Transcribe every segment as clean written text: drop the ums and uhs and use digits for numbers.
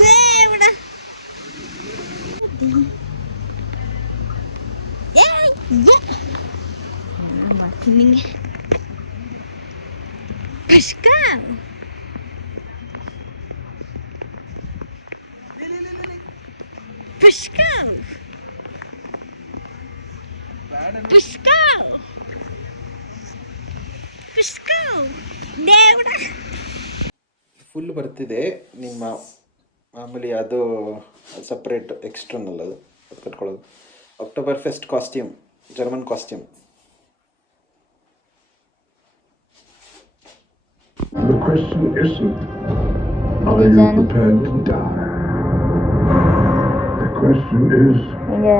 దేవుಡ ನಿಂಗೆ ಪಶ್ಕ ಪಶ್ಕ ಪಶ್ಕ ಪಶ್ಕ ದೇವಡ ಫುಲ್ ಬರ್ತಿದೆ ನಿಮ್ಮ ಮಾಮೂಲಿ ಅದು ಸಪ್ರೇಟ್ ಎಕ್ಸ್ಟರ್ನಲ್ ಅದು ಕಟ್ಕೊಳ್ಳೋದು Oktoberfest costume German costume. The question isn't, are you prepared to die? The question is,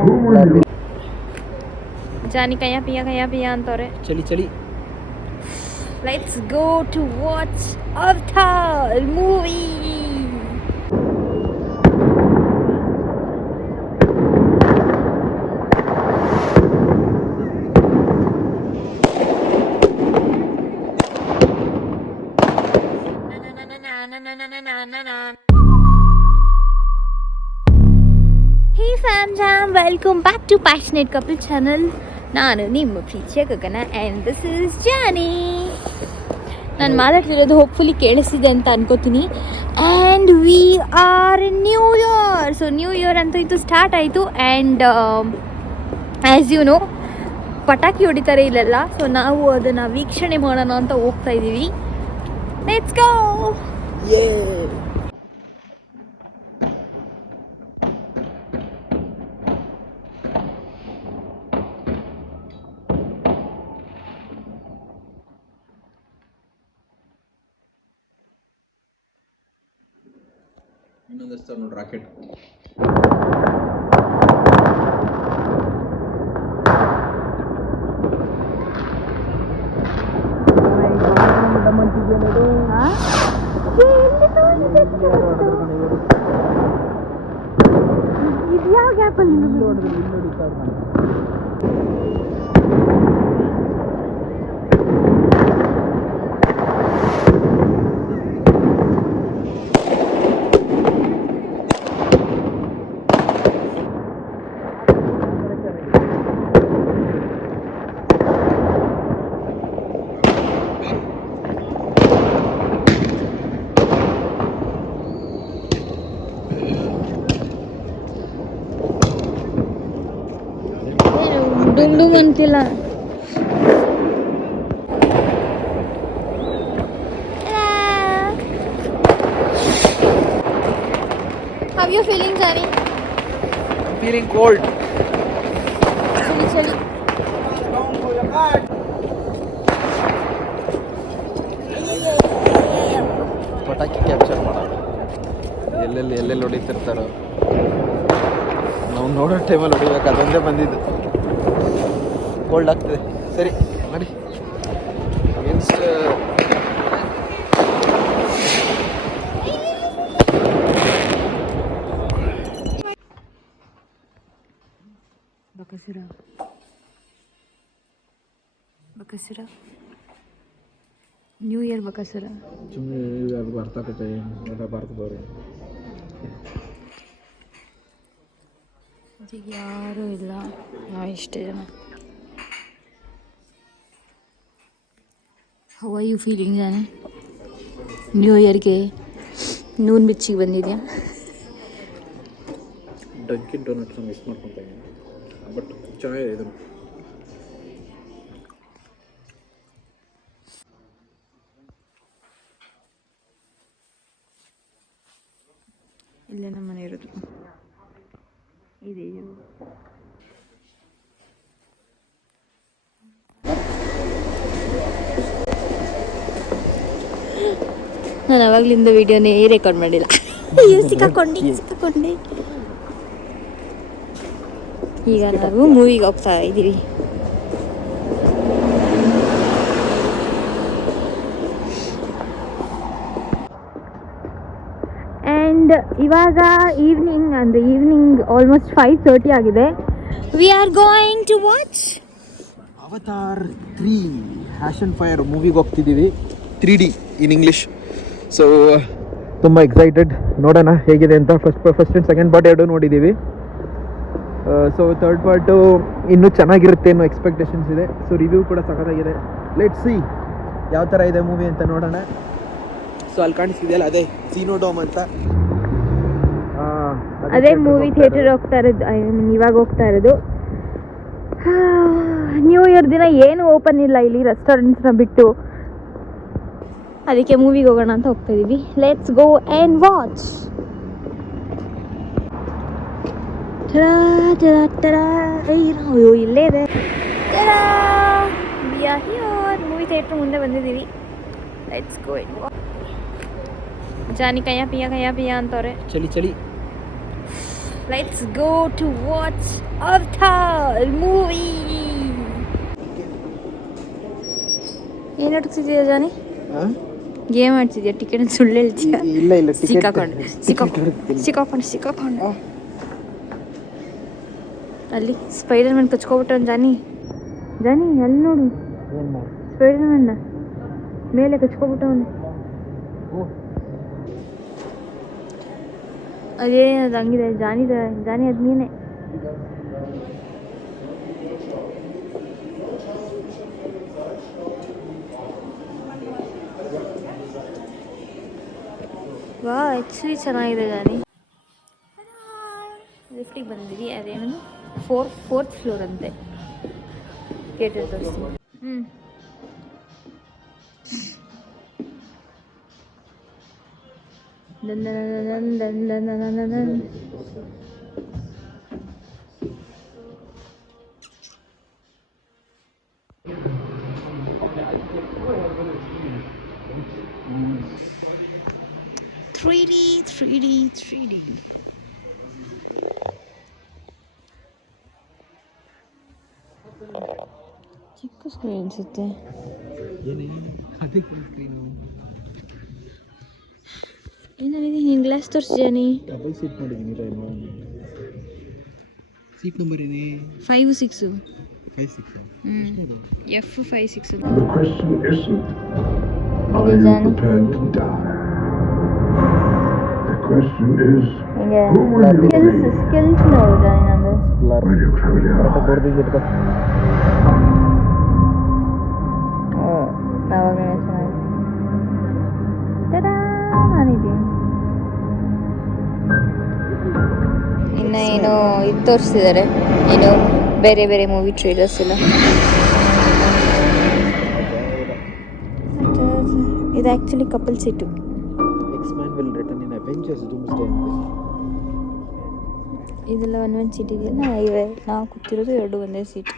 who will you... ಜಾನಿ ಕಯ್ಯ ಪಿಯ ಅಂತವ್ರೆ. ಚಳಿ Let's go to watch Avatar movie. Hey fam jam, welcome back to Passionate Couple channel. ನಾನು ನಿಮ್ಮ ಪ್ರೀತಿಯ ಗಗನ and this is ಜಾನಿ. ನಾನು ಮಾತಾಡ್ತಿರೋದು hopefully ಕೇಳಿಸಿದೆ ಅಂತ ಅನ್ಕೋತೀನಿ. And we are new year. So new year ಅಂತೂ ಇದು ಸ್ಟಾರ್ಟ್ ಆಯಿತು. ಆ್ಯಂಡ್ ಆ್ಯಸ್ ಯು ನೋ ಪಟಾಕಿ ಹೊಡಿತಾರೆ ಇಲ್ಲೆಲ್ಲ. ಸೊ ನಾವು ಅದನ್ನು ವೀಕ್ಷಣೆ ಮಾಡೋಣ ಅಂತ ಹೋಗ್ತಾ ಇದ್ದೀವಿ. Let's go. ಇನ್ನೊಂದಷ್ಟು ನೋಡಿ ರಾಕೆಟ್. ಇದ್ಯಾವ ಗ್ಯಾಪಲ್ಲಿ ಡುಮ್ ಅಂತಿಲ್ಲ. How you feeling, Jani? Feeling cold. ಚಳಿ. ಪಟಾಕಿ ಕ್ಯಾಪ್ಚರ್ ಮಾಡೋದು ಎಲ್ಲೆಲ್ಲಿ ಹೊಡಿತಿರ್ತಾರೋ ನಾವು ನೋಡೋ ಟೈಮಲ್ಲಿ ಹೊಡಿಬೇಕು. ಅದೊಂದೇ ಬಂದಿದ್ದು. ಕೋಲ್ಡ್ ಆಗ್ತದೆ. ಸರಿ ಮಾಡಿ ಬಕಸುರ ನ್ಯೂ ಇಯರ್ ಬಕಸುರ ಸುಮ್ಮನೆ ಅದು ಬರ್ತಕ್ಕಂಥ ಬರ್ತದವ್ರು ಈಗ ಯಾರೂ ಇಲ್ಲ. ನಾವು ಇಷ್ಟೇ ಜನ. ಹೌ ಆರ್ ಯು ಫೀಲಿಂಗ್ ಜಾನೆ? ನ್ಯೂ ಇಯರ್ಗೆ ನೂನ್ ಮಿರ್ಚಿಗೆ ಬಂದಿದ್ಯಾ? ಡಂಕಿನ್ ಡೋನಟ್ಸ್ನ ಮಿಸ್ ಮಾಡ್ಕೊತಾ ಇದ್ದೀನಿ. ಬಟ್ ಚೆನ್ನಾಗಿದೆ ಇದು. ಇಲ್ಲೇ ನಮ್ಮ ಮನೆ ಇರೋದು. ಇದೆ ನಾನು ಅವಾಗ್ಲಿಂದ ವಿಡಿಯೋನೇ ರೆಕಾರ್ಡ್ ಮಾಡಿಲ್ಲ. ಸಿಕ್ಕಾಕೊಂಡೆ. ಈಗ ನಾವು ಮೂವಿಗೆ ಹೋಗ್ತಾ ಇದ್ದೀವಿ. ಆ್ಯಂಡ್ ಇವಾಗ ಈವ್ನಿಂಗ್ ಆಲ್ಮೋಸ್ಟ್ 5:30 ಆಗಿದೆ. We are going to watch Avatar 3 ash and fire ಮೂವಿಗೆ ಹೋಗ್ತಿದ್ದೀವಿ. 3D in English. ಸೊ ತುಂಬ ಎಕ್ಸೈಟೆಡ್, ನೋಡೋಣ ಹೇಗಿದೆ ಅಂತ. ಫಸ್ಟ್ ಆ್ಯಂಡ್ ಸೆಕೆಂಡ್ ಪಾರ್ಟ್ ಎರಡೂ ನೋಡಿದ್ದೀವಿ. ಸೊ ಥರ್ಡ್ ಪಾರ್ಟು ಇನ್ನೂ ಚೆನ್ನಾಗಿರುತ್ತೆ ಅನ್ನೋ ಎಕ್ಸ್ಪೆಕ್ಟೇಷನ್ಸ್ ಇದೆ. ಸೊ ರಿವ್ಯೂ ಕೂಡ ಸಖತ್ತಾಗಿದೆ. ಲೆಟ್ಸ್ ಸಿ ಯಾವ ಥರ ಇದೆ ಮೂವಿ ಅಂತ ನೋಡೋಣ. ಸೊ ಅಲ್ಲಿ ಕಾಣಿಸ್ತಿದೆಯಲ್ಲ ಅದೇ ಸೀನೋಡೋಮ್ ಅಂತ, ಅದೇ ಮೂವಿ ಥಿಯೇಟರ್ ಹೋಗ್ತಾ ಇರೋದು. ಐ ಮೀನ್ ಇವಾಗ ಹೋಗ್ತಾ ಇರೋದು. ನ್ಯೂ ಇಯರ್ ದಿನ ಏನು ಓಪನ್ ಇಲ್ಲ ಇಲ್ಲಿ ರೆಸ್ಟೋರೆಂಟ್ಸ್ನ ಬಿಟ್ಟು, ಅದಕ್ಕೆ ಮೂವಿಗೆ ಹೋಗೋಣ ಅಂತ ಹೋಗ್ತಾ ಇದೀವಿ. Let's go and watch. ಅಯ್ಯೋ ಇಲ್ಲೇ ಇದೆ. ಮೂವಿ ಥಿಯೇಟ್ರ್ ಮುಂದೆ ಬಂದಿದ್ದೀವಿ. Let's go and watch. Johnny ಕಯ್ಯ ಪಿಯ ಅಂತವ್ರೆ. ಚಳಿ. Let's go to watch Avatar movie. ಏನು ಆಡ್ತಿದ್ದೀಯ ಜಾನಿ? ಗೇಮ್ ಆಡ್ತಿದ್ಯಾ? ಟಿಕೆಟ್ ಸುಳ್ಳು ಹೇಳ್ತೀಯ? ಇಲ್ಲ ಸಿಕ್ಕಾಕೊಂಡು ಅಲ್ಲಿ ಸ್ಪೈಡರ್ ಮ್ಯಾನ್ ಕಚ್ಕೊಬಿಟ್ಟ ಜಾನಿ ಅಲ್ಲಿ ನೋಡು, ಸ್ಪೈಡರ್ ಮ್ಯಾನ್ನ ಮೇಲೆ ಕಚ್ಕೊಬಿಟ್ಟವನು. ಅದೇನದು ಹಂಗಿದೆ ಜಾನಿ ಅದು ನೀನೆ. ವಾ ಆ್ಯಕ್ಚುಲಿ ಚೆನ್ನಾಗಿದೆ ಜಾನಿ. ಲಿಫ್ಟಿಗೆ ಬಂದಿದ್ದೀವಿ. ಅದೇನದು ಫೋರ್ತ್ ಫ್ಲೋರ್ ಅಂತೆ. ಥಿಯೇಟರ್ ತೋರಿಸ್ತೀನಿ. ತ್ರೀ ಡಿ ಚಿಕ್ಕ ಸ್ಕ್ರೀನ್ ಅನ್ಸುತ್ತೆ. ಏನಿದೆ ನೀನು ಗ್ಲಾಸ್ ತೋರಿಸಿದ್ಯಾನಿ? ಡಬಲ್ ಸೀಟ್ ನೋಡಿದ್ದೀನಿ. ಸೀಟ್ ನಂಬರ್ ಏನೇ? 5, 6. 5, 6. F56. The question isn't, are you prepared to die? The question is, who will you be skills ನೋಡು ಜಾನಿ ನಂದು. when you close your eyes? ಆವಾಗ ಚೆನ್ನಾಗಿ ನಾನಿದ್ದೀನಿ. ಇನ್ನು ಏನೋ ಇದು ತೋರಿಸ್ತಿದ್ದಾರೆ, ಏನೋ ಬೇರೆ ಬೇರೆ ಮೂವಿ ಟ್ರೇಲರ್ಸ್ ಎಲ್ಲ. ಇದು actually couple seat. X-Man will return in Avengers Doomsday ಅಂತೆ. ಇದೆಲ್ಲ ಒಂದೊಂದು ಸೀಟ್ ಇದೆಯಲ್ಲ, ಇವೆ ನಾವು ಕೂತಿರೋದು ಎರಡು ಒಂದೇ ಸೀಟ್.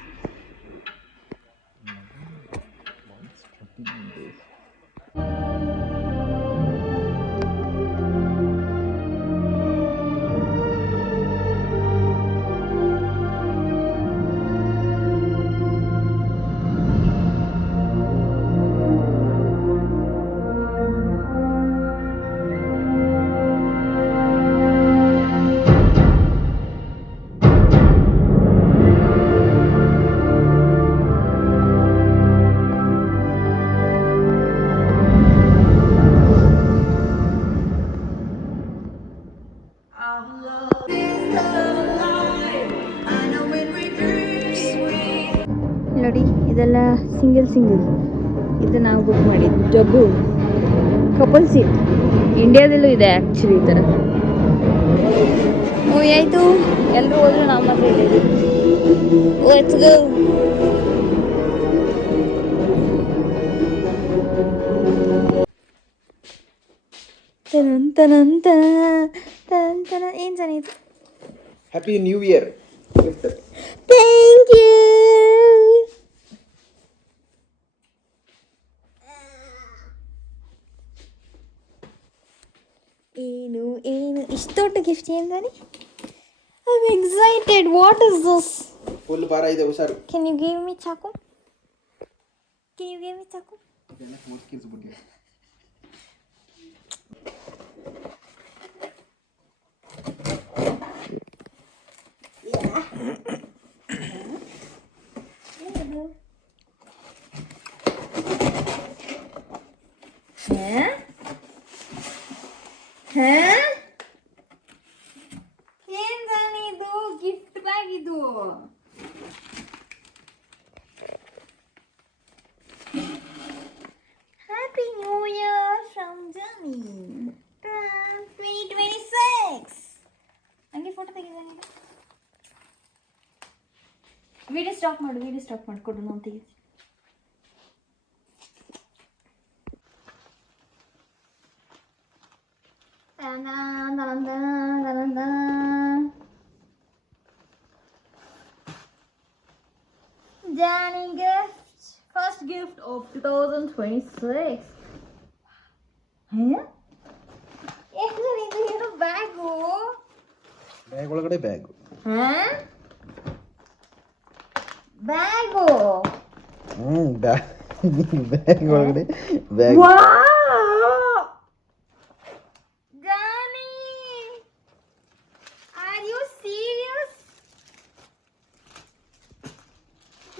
ನೋಡಿ ಇದೆಲ್ಲ ಸಿಂಗಲ್ ಇದು ನಾವು ಬುಕ್ ಮಾಡಿದ್ದು ಡಬ್ಬು ಕಪಲ್ ಸೀಟ್. ಇಂಡಿಯಾದಲ್ಲೂ ಇದೆ ಆ್ಯಕ್ಚುಲಿ ಈ ಥರ. ಮೂವಿ ಆಯಿತು, ಎಲ್ಲರೂ ಹೋದ್ರು, ನಾವು ಮಾತ್ರ ಇಲ್ಲಿದ್ದೀವಿ. Let's go. ಏನು ಚೆನ್ನಾಗಿತ್ತು. Happy new year gift. Thank you. ಏನು ಇಷ್ಟು ದೊಡ್ಡ ಗಿಫ್ಟ್ ಏನು ತಾನೆ? I am excited. What is this? Full ಭಾರ ಇದೆ, ಹುಷಾರು. Can you give me ಚಾಕು? ಏನ್ ಜಾನಿ ಇದು ಗಿಫ್ಟ್ ಬ್ಯಾಗ್ ಇದು? ಹ್ಯಾಪಿ ನ್ಯೂ ಇಯರ್ ಫ್ರಮ್ ಜಾನಿ 2026. ಹಂಗೆ ಫೋಟೋ ತೆಗಿದಾನೆ. ವಿಡಿಯೋ ಸ್ಟಾಪ್ ಮಾಡು ಕೊಡು ನಾನು ತೆಗಿತೀನಿ. Johnny gift, first gift of 2026. ಏನು ಬ್ಯಾಗು? ಬ್ಯಾಗ್ ಒಳಗಡೆ ಬ್ಯಾಗು. ಬ್ಯಾಗು. ಬ್ಯಾಗ್ ಒಳಗಡೆ bag. Johnny, are you serious?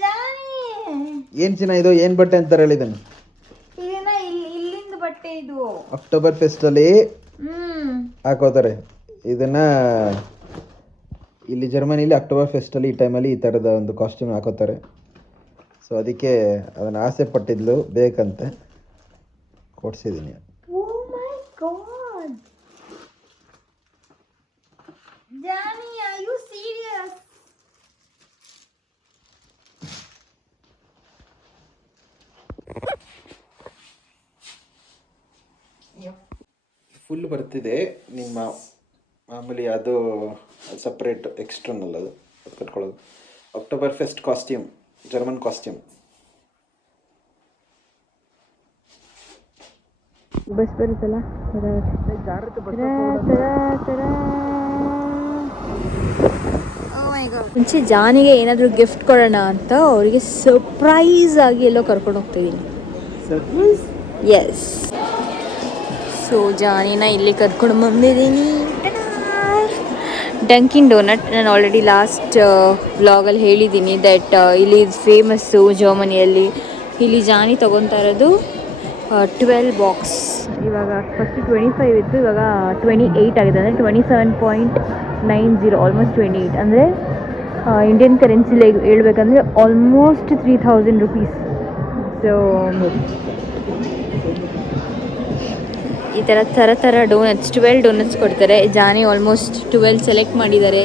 Johnny, ಏನ್ ಚಿನ್ನ ಇದು? ಏನ್ ಬಟ್ಟೆ ಅಂತಾರೆ ಹೇಳಿದನು? ಇಲ್ಲಿಂದ ಬಟ್ಟೆ ಇದು. ಅಕ್ಟೋಬರ್ ಫೆಸ್ಟ್ ಅಲ್ಲಿ ಹಾಕೋತಾರೆ ಇದನ್ನ. ಇಲ್ಲಿ ಜರ್ಮನಿಲಿ ಅಕ್ಟೋಬರ್ ಫೆಸ್ಟ್ ಅಲ್ಲಿ ಈ ಟೈಮಲ್ಲಿ ಈ ತರದ ಒಂದು ಕಾಸ್ಟ್ಯೂಮ್ ಹಾಕೋತಾರೆ. ಸೊ ಅದಕ್ಕೆ ಅದನ್ನ ಆಸೆ ಪಟ್ಟಿದ್ಲು, ಬೇಕಂತೆ ಕೊಡ್ಸಿದೀನಿ. Oh my god, Johnny, are you serious? Full ಬರ್ತಿದೆ ನಿಮ್ಮ ಮಾಮೂಲಿ, ಅದು ಸಪ್ರೇಟ್ ಎಕ್ಸ್ಟರ್ನಲ್ ಅದು ಕಟ್ಕೊಳ್ಳೋದು. Oktoberfest costume, German costume. Bus ಬರುತ್ತಲ್ಲ, ಮುಂಚೆ ಜಾನಿಗೆ ಏನಾದರೂ ಗಿಫ್ಟ್ ಕೊಡೋಣ ಅಂತ ಅವರಿಗೆ ಸರ್ಪ್ರೈಸ್ ಆಗಿ ಎಲ್ಲೋ ಕರ್ಕೊಂಡು ಹೋಗ್ತಿದ್ದೀನಿ. ಎಸ್, ಸೊ ಜಾನಿನ ಇಲ್ಲಿ ಕರ್ಕೊಂಡು ಬಂದಿದ್ದೀನಿ. ಡಂಕಿನ್ ಡೋನಟ್. ನಾನು ಆಲ್ರೆಡಿ ಲಾಸ್ಟ್ ವ್ಲಾಗಲ್ಲಿ ಹೇಳಿದ್ದೀನಿ ದಟ್ ಇಲ್ಲಿ ಫೇಮಸ್ಸು ಜರ್ಮನಿಯಲ್ಲಿ. ಇಲ್ಲಿ ಜಾನಿ ತೊಗೊತಾ ಇರೋದು 12 ಬಾಕ್ಸ್. ಇವಾಗ ಫಸ್ಟ್ 25 ಇತ್ತು, ಇವಾಗ 28 ಆಗಿದೆ. ಅಂದರೆ 27.90, ಆಲ್ಮೋಸ್ಟ್ 28. ಅಂದರೆ ಇಂಡಿಯನ್ ಕರೆನ್ಸಿಲಿ ಹೇಳ್ಬೇಕಂದ್ರೆ ಆಲ್ಮೋಸ್ಟ್ 3000 ರುಪೀಸ್. ಸೊ ಈ ಥರ ಡೋನಟ್ಸ್, 12 ಡೋನಟ್ಸ್ ಕೊಡ್ತಾರೆ. ಜಾನಿ ಆಲ್ಮೋಸ್ಟ್ 12 ಸೆಲೆಕ್ಟ್ ಮಾಡಿದ್ದಾರೆ.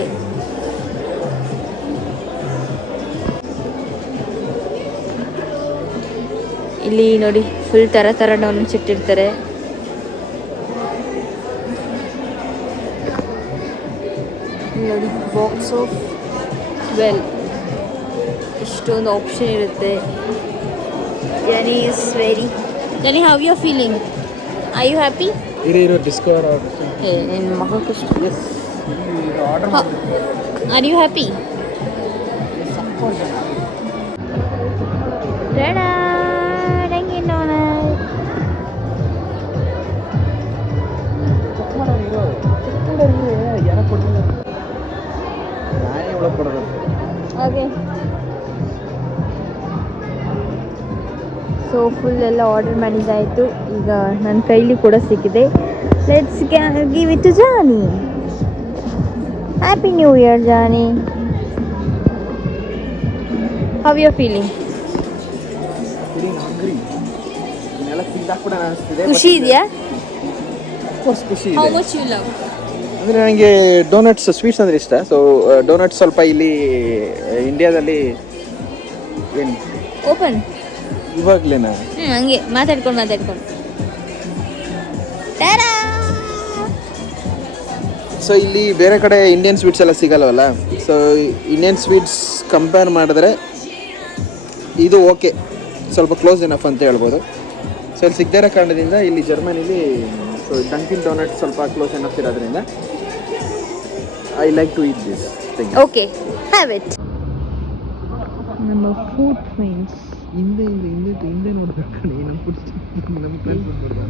ಇಲ್ಲಿ ನೋಡಿ ಫುಲ್ ಥರ ಡೋನಟ್ಸ್ ಇಟ್ಟಿರ್ತಾರೆ. ನೋಡಿ ಬಾಕ್ಸ್ ಆಫ್ 12, ಇಷ್ಟೊಂದು ಆಪ್ಷನ್ ಇರುತ್ತೆ. Johnny is Johnny, how you are feeling? Are you happy? Discover ನಿನ್ನ ಮಗಕ್ಕಷ್ಟು. Are you happy? Okay. So full ಎಲ್ಲ ಆರ್ಡರ್ ಮಾಡಿದ್ದಾಯಿತು. ಈಗ ನನ್ನ ಕೈಲಿ ಕೂಡ ಸಿಕ್ಕಿದೆ. Let's give it to Johnny. Happy new year Johnny. How you are feeling? ಖುಷಿ ಇದೆಯಾ? ಖುಷಿ ಹೌ ಇದೆ. Much you love? ಅಂದರೆ ನನಗೆ ಡೋನಟ್ಸ್, ಸ್ವೀಟ್ಸ್ ಅಂದರೆ ಇಷ್ಟ. ಸೊ ಡೋನಟ್ಸ್ ಸ್ವಲ್ಪ ಇಲ್ಲಿ ಇಂಡಿಯಾದಲ್ಲಿ ಏನು ಓಪನ್ ಇವಾಗಲೇನಾ? ಹಂಗೆ ಮಾತಾಡ್ಕೊಂಡು ಸೊ ಇಲ್ಲಿ ಬೇರೆ ಕಡೆ ಇಂಡಿಯನ್ ಸ್ವೀಟ್ಸ್ ಎಲ್ಲ ಸಿಗಲ್ವಲ್ಲ. ಸೊ ಇಂಡಿಯನ್ ಸ್ವೀಟ್ಸ್ ಕಂಪೇರ್ ಮಾಡಿದ್ರೆ ಇದು ಓಕೆ, ಸ್ವಲ್ಪ ಕ್ಲೋಸ್ ಎನಫ್ ಅಂತ ಹೇಳ್ಬೋದು. ಸೊ ಇಲ್ಲಿ ಸಿಗದೇ ಇರೋ ಕಾರಣದಿಂದ ಇಲ್ಲಿ ಜರ್ಮನಿಲಿ ಸೊ ಡಂಕಿನ್ ಡೋನಟ್ ಸ್ವಲ್ಪ ಕ್ಲೋಸ್ ಎನಫ್ ಇರೋದ್ರಿಂದ I like to eat this thing. Okay, have it. ನಮ್ಮ ಫುಡ್ ಫ್ರೆಂಡ್ಸ್ ಹಿಂದೆ ನೋಡ್ಬೇಕು. ನಮ್ಮ ಫುಡ್ ನಮ್ಮ ಕ್ಲಾಸ್ ನೋಡ್ಬೇಕು.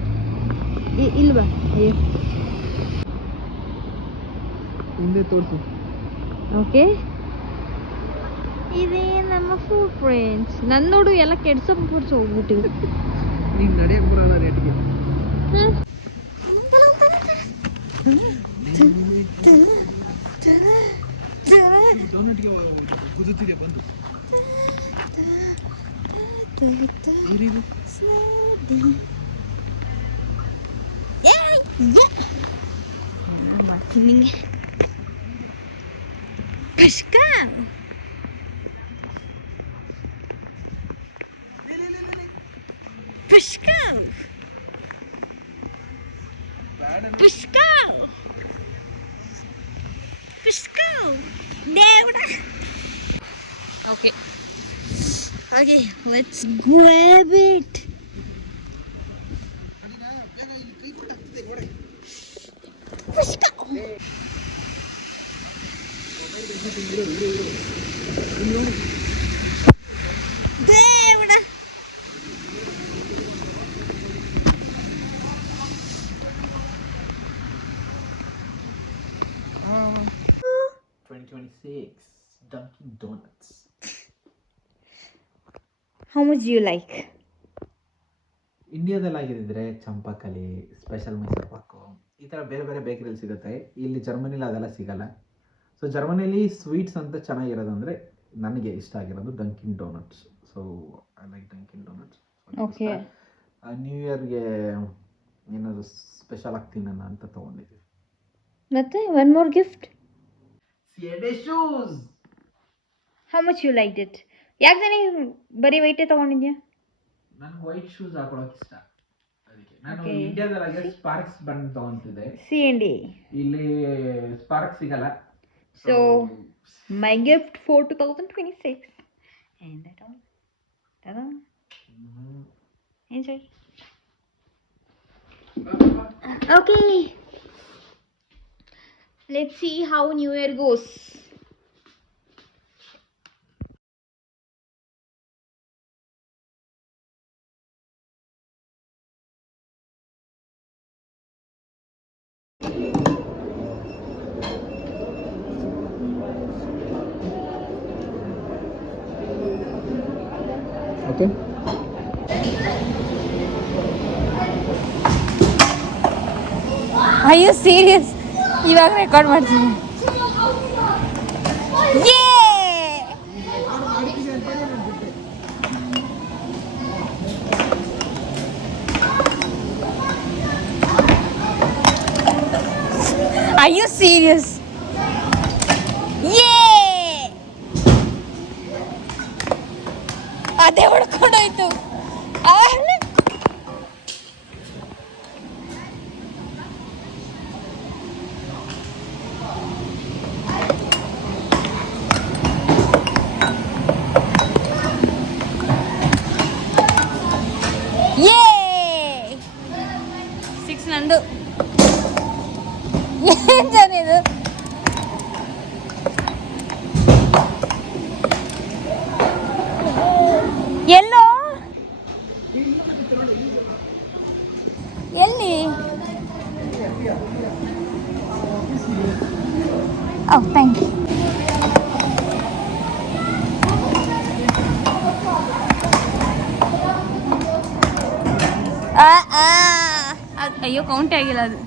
ಇಲ್ವಾ? ಅಯ್ಯೋ, ಹಿಂದೆ ತೋರಿಸು. ಓಕೆ, ಇದೇ ನಮ್ಮ ಫುಡ್ ಫ್ರೆಂಡ್ಸ್. ನನ್ನ ನೋಡು ಎಲ್ಲ ಕೆಡ್ಸೋ ಹೋಗ್ಬಿಟ್ಟಿವಿ. ನೀನು ನಡೆಯಕ್ಕೆ ಬರೋಲ್ಲ ರೇಟ್ಗೆ. ಡೋನಟ್ಗೆ ಕುದುತ್ತಿದೆ ಬಂದು ಮಾಡ್ತೀನಿ ನಿಂಗೆ ಪುಷ್ಕ ಪುಷ್ಕ ಪುಷ್ಕ ಪುಷ್ಕ ದೇವಡ okay okay let's grab it ಪುಷ್ಕ ದೇವಡ Dunkin' Donuts. How much do you like? ಇಂಡಿಯಾದಲ್ಲಿ ಆಗಿದ್ದರೆ ಚಂಪಾಕಲಿ, ಸ್ಪೆಷಲ್ ಮೈಸೂರು ಪಾಕು ಈ ಥರ ಬೇರೆ ಬೇರೆ ಬೇಕರಿಯಲ್ಲಿ ಸಿಗುತ್ತೆ. ಇಲ್ಲಿ ಜರ್ಮನಿಲಿ ಅದೆಲ್ಲ ಸಿಗಲ್ಲ. ಸೊ ಜರ್ಮನಿಲಿ ಸ್ವೀಟ್ಸ್ ಅಂತ ಚೆನ್ನಾಗಿರೋದಂದರೆ ನನಗೆ ಇಷ್ಟ ಆಗಿರೋದು Dunkin Donuts. So I like Dunkin Donuts. Okay. New ಇಯರ್ಗೆ ಏನಾದರೂ ಸ್ಪೆಷಲ್ ಆಗ್ತೀನಿ ಅಂತ ತೊಗೊಂಡಿದ್ದೀವಿ. ಮತ್ತೆ ಒನ್ ಮೋರ್ ಗಿಫ್ಟ್. ಸಿಎಡೆ shoes. How much you like it? ಯಾಕೆ ನನಗೆ ಬರೀ ವೈಟೇ ತೊಗೊಂಡಿದ್ಯಾ? ನನಗೆ ವೈಟ್ ಶೂಸ್ ಹಾಕೊಳ್ಳೋಕೆ ಇಷ್ಟ. ಅದಕ್ಕೆ ನಾನು ಇಂಡಿಯಾದಲ್ಲಿ ಸ್ಪಾರ್ಕ್ಸ್ ಬಂದು ತೊಗೊಂತಿದ್ದೆ. C&A. ಇಲ್ಲಿ ಸ್ಪಾರ್ಕ್ಸ್ ಸಿಗಲ್ಲ. So my gift for 2026. And that all. Ta-da. Enjoy. Okay. Let's see how New Year goes. Okay. Are you serious? ಇವಾಗ ರೆಕಾರ್ಡ್ ಮಾಡ್ತೀನಿ. Are you serious? ಅದೇ ಹೊಡ್ಕೊಂಡೋಯ್ತು. ಸಿಕ್ಸ್ ನಂದು. ಏನ್ ಜನ ಇದು? ಎಲ್ಲೋ ಎಲ್ಲಿ? ಓಹ್ ಥ್ಯಾಂಕ್ ಯು. ಅಯ್ಯೋ ಕೌಂಟೇ ಆಗಿಲ್ಲ ಅದು.